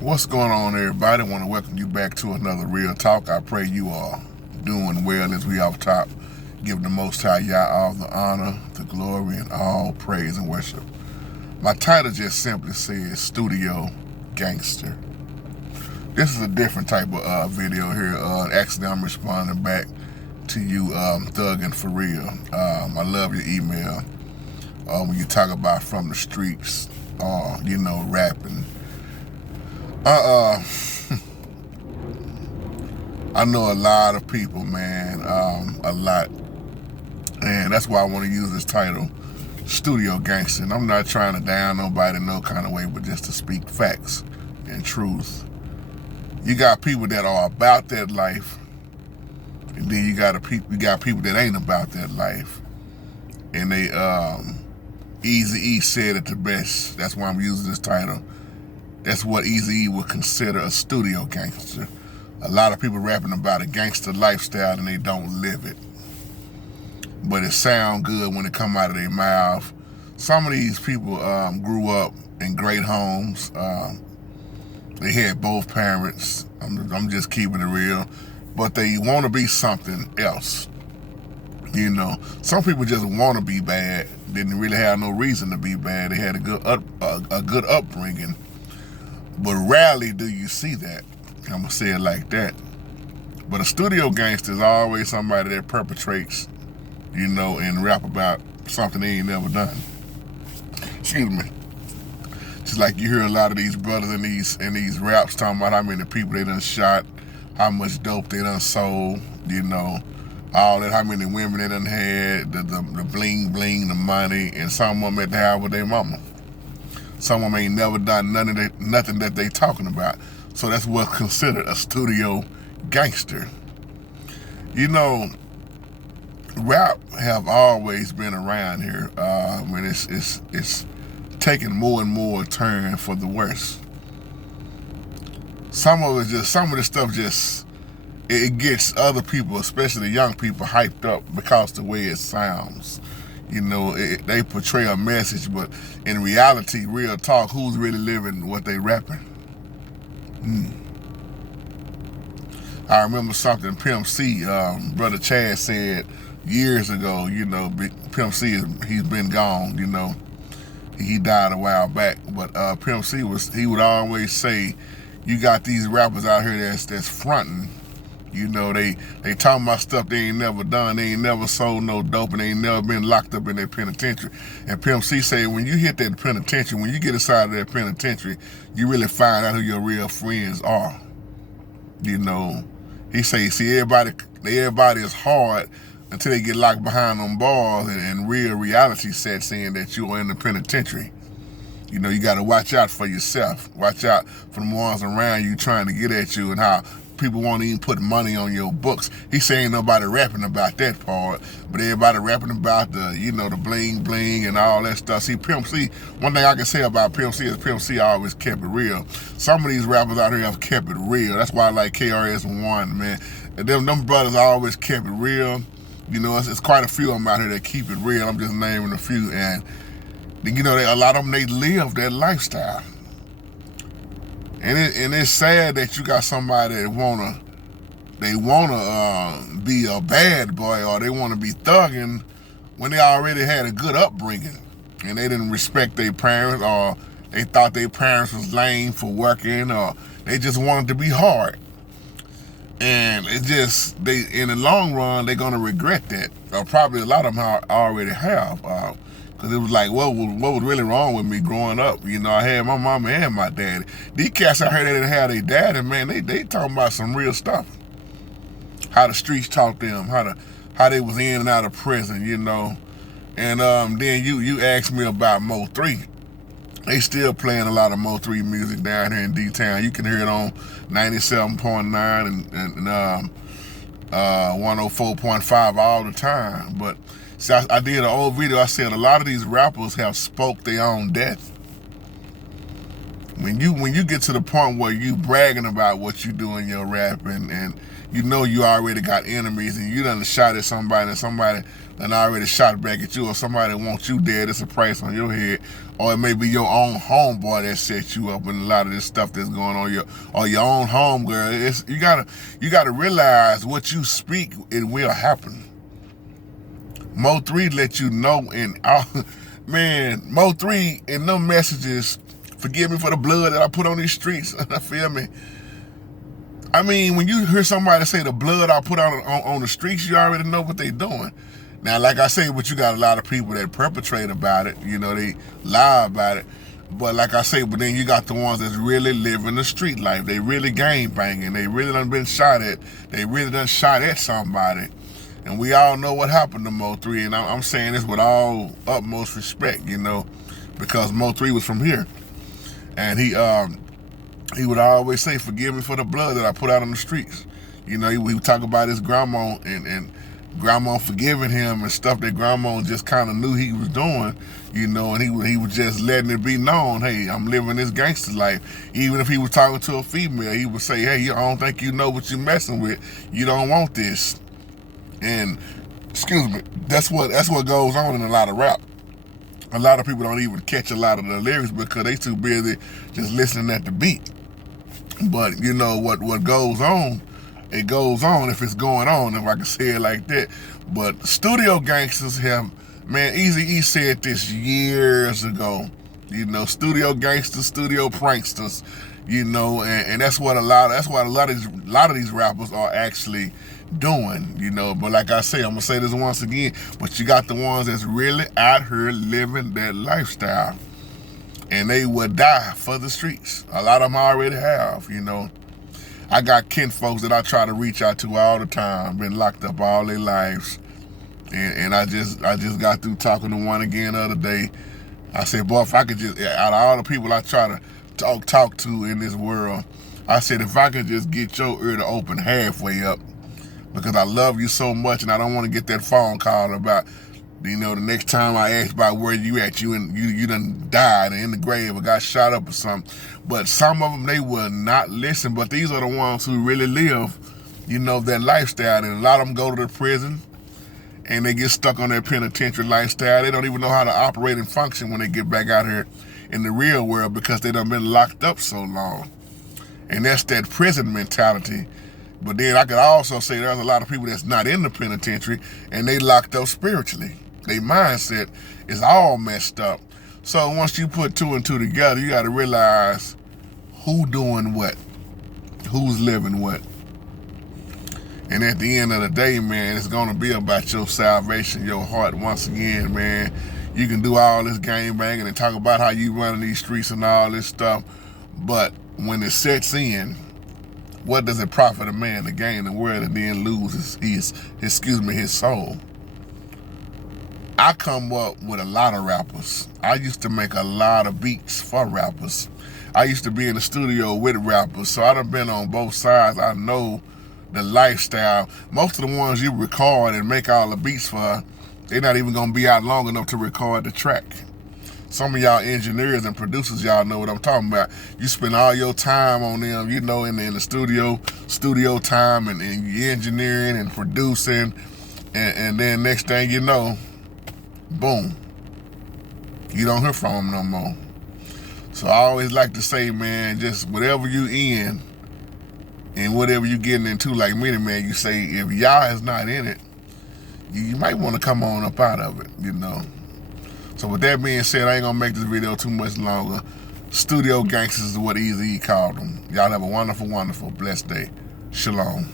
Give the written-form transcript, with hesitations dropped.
What's going on, everybody? I want to welcome you back to another Real Talk. I pray you are doing well as we off top. Give the Most High Yah all the honor, the glory, and all praise and worship. My title just simply says Studio Gangster. This is a different type of video here. Actually, I'm responding back to you, thugging for real. I love your email. When you talk about from the streets, rapping. I know a lot of people, man, a lot. And that's why I want to use this title, Studio Gangster. And I'm not trying to down nobody no kind of way, but just to speak facts and truth. You got people that are about that life, and then you got people that ain't about that life. And they, Eazy-E said it the best. That's why I'm using this title. That's what Eazy-E would consider a studio gangster. A lot of people rapping about a gangster lifestyle and they don't live it. But it sound good when it come out of their mouth. Some of these people grew up in great homes. They had both parents. I'm just keeping it real. But they want to be something else. You know, some people just want to be bad. Didn't really have no reason to be bad. They had a good upbringing. But rarely do you see that. I'm going to say it like that. But a studio gangster is always somebody that perpetrates, and rap about something they ain't never done. Excuse me. Just like you hear a lot of these brothers in these raps talking about how many people they done shot, how much dope they done sold, all that, how many women they done had, the bling bling, the money, and some of them at the house with their mama. Some of them ain't never done nothing that they talking about. So that's what's considered a studio gangster. Rap have always been around here. When it's taking more and more turn for the worse. Some of the stuff it gets other people, especially young people, hyped up because the way it sounds. They portray a message, but in reality, real talk, who's really living what they rapping? I remember something Pimp C, Brother Chad said years ago, Pimp C, he's been gone, he died a while back, but Pimp C he would always say, you got these rappers out here that's fronting. They talking about stuff they ain't never done. They ain't never sold no dope, and they ain't never been locked up in that penitentiary. And Pimp C say, when you hit that penitentiary, when you get inside of that penitentiary, you really find out who your real friends are. He say, see, everybody is hard until they get locked behind them bars, and real reality sets in that you are in the penitentiary. You got to watch out for yourself. Watch out for the ones around you trying to get at you, and how people won't even put money on your books. He saying nobody rapping about that part, but everybody rapping about the bling bling and all that stuff. See, Pimp C, one thing I can say about Pimp C is Pimp C always kept it real. Some of these rappers out here have kept it real. That's why I like KRS-One, man. And them brothers always kept it real. It's quite a few of them out here that keep it real. I'm just naming a few, and a lot of them, they live that lifestyle. And it's sad that you got somebody that wanna be a bad boy, or they wanna be thugging when they already had a good upbringing and they didn't respect their parents, or they thought their parents was lame for working, or they just wanted to be hard. And in the long run, they're gonna regret that, or probably a lot of them already have. Cause it was like, what was really wrong with me growing up? I had my mama and my daddy. These cats out here that didn't have their daddy, man, they talking about some real stuff. How the streets taught them, how they was in and out of prison, And then you asked me about Mo 3. They still playing a lot of Mo 3 music down here in D-Town. You can hear it on 97.9 and 104.5 all the time. But see, I did an old video. I said a lot of these rappers have spoke their own death. When you get to the point where you bragging about what you do in your rap, and you know you already got enemies, and you done shot at somebody, and somebody done already shot back at you, or somebody wants you dead, it's a price on your head, or it may be your own homeboy that set you up, and a lot of this stuff that's going on, your own homegirl. You gotta realize what you speak, it will happen. Mo3 let you know, man, Mo3 in them messages, forgive me for the blood that I put on these streets. Feel me? I mean, when you hear somebody say the blood I put on the streets, you already know what they doing. Now, like I say, but you got a lot of people that perpetrate about it. You know, they lie about it. But like I say, but then you got the ones that's really living the street life. They really gang banging. They really done been shot at. They really done shot at somebody. And we all know what happened to Mo3. And I'm saying this with all utmost respect, you know, because Mo3 was from here. And he would always say, forgive me for the blood that I put out on the streets. You know, he would talk about his grandma and grandma forgiving him and stuff that grandma just kind of knew he was doing, you know, and he was just letting it be known, hey, I'm living this gangster life. Even if he was talking to a female, he would say, hey, I don't think you know what you're messing with. You don't want this. And, excuse me, that's what goes on in a lot of rap. A lot of people don't even catch a lot of the lyrics because they too busy just listening at the beat. But you know what goes on, it goes on if it's going on, if I can say it like that. But studio gangsters have, man, Eazy-E said this years ago. You know, studio gangsters, studio pranksters, you know, and that's what a lot of these rappers are actually doing, you know. But like I say, I'm gonna say this once again, but you got the ones that's really out here living that lifestyle, and they would die for the streets. A lot of them already have, you know. I got kinfolks that I try to reach out to all the time, been locked up all their lives, and I just got through talking to one again the other day. I said, boy, if I could just, out of all the people I try to talk to in this world, I said, if I could just get your ear to open halfway up, because I love you so much, and I don't want to get that phone call about, you know, the next time I ask about where you at, you done died or in the grave or got shot up or something. But some of them, they will not listen. But these are the ones who really live, you know, that lifestyle. And a lot of them go to the prison and they get stuck on their penitentiary lifestyle. They don't even know how to operate and function when they get back out here in the real world because they done been locked up so long. And that's that prison mentality. But then I could also say there's a lot of people that's not in the penitentiary and they locked up spiritually. Their mindset is all messed up. So once you put two and two together, you got to realize who doing what, who's living what. And at the end of the day, man, it's going to be about your salvation, your heart. Once again, man, you can do all this gang banging and talk about how you running these streets and all this stuff. But when it sets in, what does it profit a man to gain the world and then lose his soul? I come up with a lot of rappers. I used to make a lot of beats for rappers. I used to be in the studio with rappers, so I done been on both sides. I know the lifestyle. Most of the ones you record and make all the beats for, they're not even gonna be out long enough to record the track. Some of y'all engineers and producers, y'all know what I'm talking about. You spend all your time on them, you know, in the studio time and engineering and producing, and then next thing you know, boom, you don't hear from them no more. So I always like to say, man, just whatever you in and whatever you getting into, like me, man, you say, if y'all is not in it, you might want to come on up out of it, you know. So with that being said, I ain't gonna make this video too much longer. Studio gangsters is what Eazy-E called them. Y'all have a wonderful, wonderful, blessed day. Shalom.